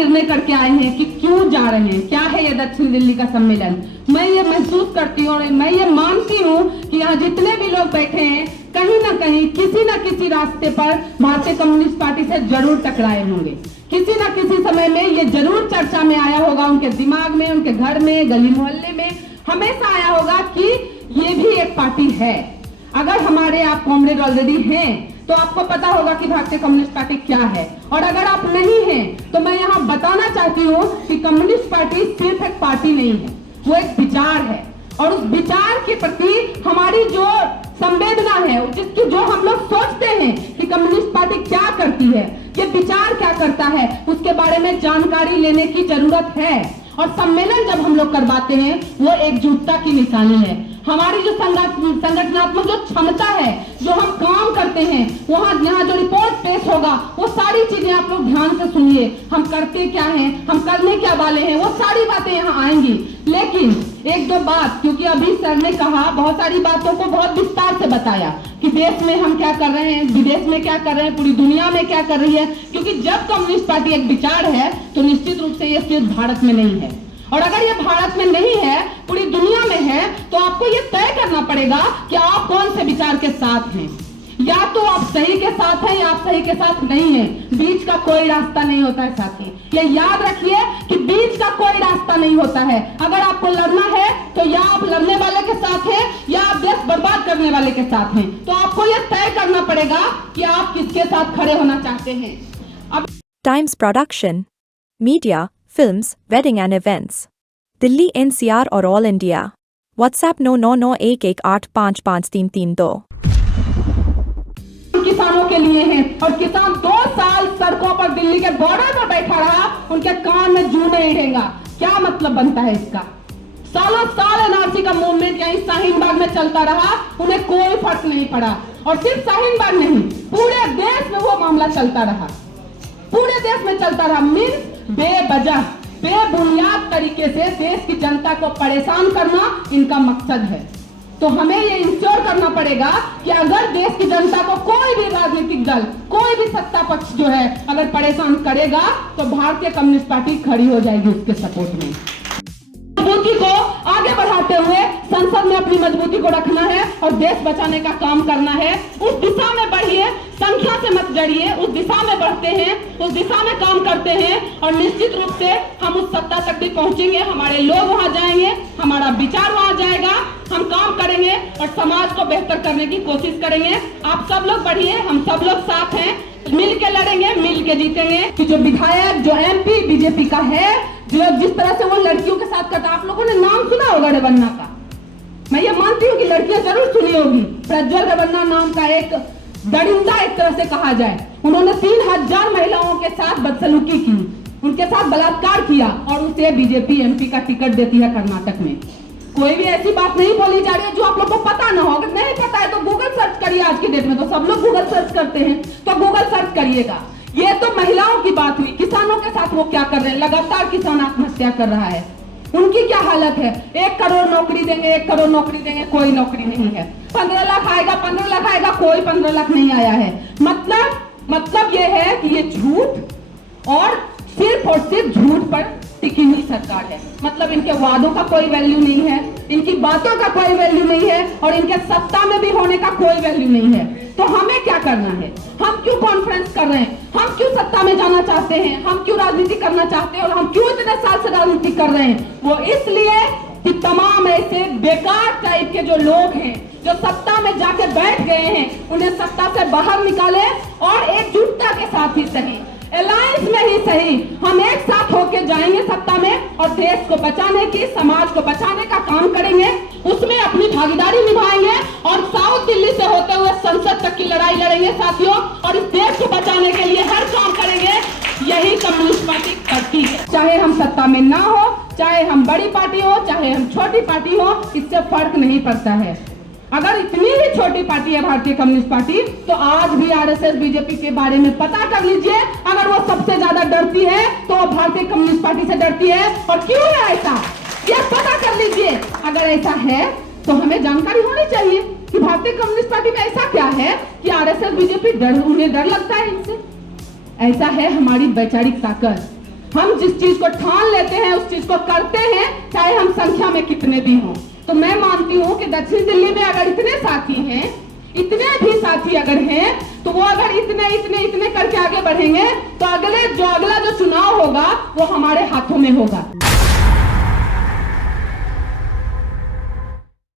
निर्णय करके आए हैं कि क्यों जा रहे हैं, क्या है ये दक्षिण दिल्ली का सम्मेलन। मैं ये महसूस करती हूँ और मैं ये मानती हूँ कि यहाँ जितने भी लोग बैठे हैं कहीं ना कहीं किसी न किसी रास्ते पर भारतीय कम्युनिस्ट पार्टी से जरूर टकराए होंगे। किसी न किसी समय में ये जरूर चर्चा में आया होगा, उनके दिमाग में, उनके घर में, गली मोहल्ले में हमेशा आया होगा कि ये भी एक पार्टी है। अगर हमारे आप कॉमरेड ऑलरेडी हैं तो आपको पता होगा कि भारतीय कम्युनिस्ट पार्टी क्या है, और अगर आप नहीं हैं तो मैं यहाँ बताना चाहती हूँ कि कम्युनिस्ट पार्टी सिर्फ एक पार्टी नहीं है, वो एक विचार है। और उस विचार के प्रति हमारी जो संवेदना है, जिसकी जो हम लोग सोचते हैं कि कम्युनिस्ट पार्टी क्या करती है, ये विचार क्या करता है, उसके बारे में जानकारी लेने की जरूरत है। और सम्मेलन जब हम लोग करवाते हैं वो एकजुटता की निशानी है। हमारी जो संगठनात्मक जो क्षमता है, जो हम काम करते हैं, वहाँ यहाँ जो रिपोर्ट पेश होगा वो सारी चीजें आप लोग ध्यान से सुनिए। हम करते क्या हैं, हम करने क्या वाले हैं, वो सारी बातें यहाँ आएंगी। लेकिन एक दो बात, क्योंकि अभी सर ने कहा, बहुत सारी बातों को बहुत विस्तार से बताया कि देश में हम क्या कर रहे हैं, विदेश में क्या कर रहे हैं, पूरी दुनिया में क्या कर रही है। क्योंकि जब कम्युनिस्ट पार्टी एक विचार है तो निश्चित रूप से ये सिर्फ भारत में नहीं है, और अगर ये भारत में नहीं है, पूरी दुनिया में है, तो आपको ये तय करना पड़ेगा कि आप कौन से विचार के साथ हैं। या तो आप सही के साथ हैं या आप सही के साथ नहीं हैं। बीच का कोई रास्ता नहीं होता है साथी, ये याद रखिए कि बीच का कोई रास्ता नहीं होता है। अगर आपको लड़ना है तो या आप लड़ने वाले के साथ हैं या आप देश बर्बाद करने वाले के साथ हैं। तो आपको ये तय करना पड़ेगा कि आप किसके साथ खड़े होना चाहते हैं। अब times production, media, films, wedding and events, Delhi NCR और ऑल इंडिया। व्हाट्सएप 9991185532। किसानों के लिए है, और किसान 2 साल सड़कों पर दिल्ली के बॉर्डर पर बैठा रहा, उनके कान में जू नहीं रहेगा। क्या मतलब बनता है इसका? सालों साल एनआरसी का मूवमेंट यहीं शाहीन बाग में चलता रहा, उन्हें कोई फर्क नहीं पड़ा। और सिर्फ शाहीन बाग नहीं, पूरे देश में वो मामला चलता रहा, पूरे देश में चलता रहा। मीन्स बेवजह, बेबुनियाद तरीके से देश की जनता को परेशान करना इनका मकसद है। तो हमें ये इंश्योर करना पड़ेगा कि अगर देश की जनता को कोई भी राजनीतिक दल, कोई भी सत्ता पक्ष जो है अगर परेशान करेगा तो भारतीय कम्युनिस्ट पार्टी खड़ी हो जाएगी उसके सपोर्ट में। मजबूती को आगे बढ़ाते हुए संसद में अपनी मजबूती को रखना है और देश बचाने का काम करना है। उस दिशा में बढ़िए, संख्या से मत जड़िए, उस दिशा में बढ़ते हैं, उस दिशा में काम करते हैं, और निश्चित रूप से हम उस सत्ता तक भी पहुंचेंगे। हमारे लोग वहां जाएंगे, हमारा विचार वहां जाएगा, हम काम करेंगे और समाज को बेहतर करने की कोशिश करेंगे। आप सब लोग बढ़िए, हम सब लोग साथ हैं, मिल के लड़ेंगे, मिल के जीतेंगे। कि जो विधायक, जो MP बीजेपी का है, जो जिस तरह से वो लड़कियों के साथ करता, आप लोगों ने नाम सुना होगा रेवन्ना का। मैं ये मानती हूँ कि लड़कियां जरूर सुनी होगी। प्रज्वल रेवन्ना नाम का एक दरिंदा, एक तरह से कहा जाए, उन्होंने 3000 महिलाओं के साथ बदसलूकी की, उनके साथ बलात्कार किया, और उसे बीजेपी MP का टिकट देती है कर्नाटक में। कोई भी ऐसी बात नहीं बोली जा रही है जो आप लोग को पता ना हो। अगर नहीं पता है तो गूगल सर्च करिए। आज की डेट में तो सब लोग गूगल सर्च करते हैं, तो गूगल सर्च करिएगा। ये तो महिलाओं की बात हुई। किसानों के साथ वो क्या कर रहे हैं? लगातार किसान आत्महत्या कर रहा है, उनकी क्या हालत है? 1 करोड़ नौकरी देंगे, 1 करोड़ नौकरी देंगे, कोई नौकरी नहीं है। 15 लाख आएगा, 15 लाख आएगा, कोई 15 लाख नहीं आया है। मतलब ये है कि ये झूठ और सिर्फ झूठ पर टिकी हुई सरकार है। मतलब इनके वादों का कोई वैल्यू नहीं है, इनकी बातों का कोई वैल्यू नहीं है, और इनके सत्ता में भी होने का कोई वैल्यू नहीं है। तो हमें क्या करना है? हम क्यों कॉन्फ्रेंस कर रहे हैं? हम क्यों सत्ता में जाना चाहते हैं? हम क्यों राजनीति करना चाहते हैं? और हम क्यों इतने साल से राजनीति कर रहे हैं? वो इसलिए कि तमाम ऐसे बेकार टाइप के जो लोग हैं, जो सत्ता में जाके बैठ गए हैं, उन्हें सत्ता से बाहर निकाले, और एकजुटता के साथ ही सही, अलायंस में ही सही, हम एक साथ होके जाएंगे सत्ता में और देश को बचाने की, समाज को बचाने का काम करेंगे, उसमें अपनी भागीदारी निभाएंगे, और साउथ दिल्ली से होते हुए संसद तक की लड़ाई लड़ेंगे साथियों, और इस देश को बचाने के लिए हर काम करेंगे। यही कम्युनिस्ट पार्टी करती है। चाहे हम सत्ता में ना हो, चाहे हम बड़ी पार्टी हो, चाहे हम छोटी पार्टी हो, इससे फर्क नहीं पड़ता है। अगर इतनी ही छोटी पार्टी है भारतीय कम्युनिस्ट पार्टी, तो आज भी RSS बीजेपी के बारे में पता कर लीजिए। अगर वो सबसे ज्यादा डरती है तो वो भारतीय कम्युनिस्ट पार्टी से डरती है, और क्यों है ऐसा, ये पता कर लीजिए। अगर ऐसा है तो हमें जानकारी होनी चाहिए कि भारतीय कम्युनिस्ट पार्टी में ऐसा क्या है कि RSS बीजेपी उन्हें डर लगता है इनसे। ऐसा है हमारी वैचारिक ताकत, हम जिस चीज को ठान लेते हैं उस चीज को करते हैं, चाहे हम संख्या में कितने भी हों। तो मैं मानती हूं कि दक्षिण दिल्ली में अगर इतने साथी हैं, इतने भी साथी अगर हैं, तो वो अगर इतने इतने इतने करके आगे बढ़ेंगे तो अगला जो चुनाव होगा वो हमारे हाथों में होगा।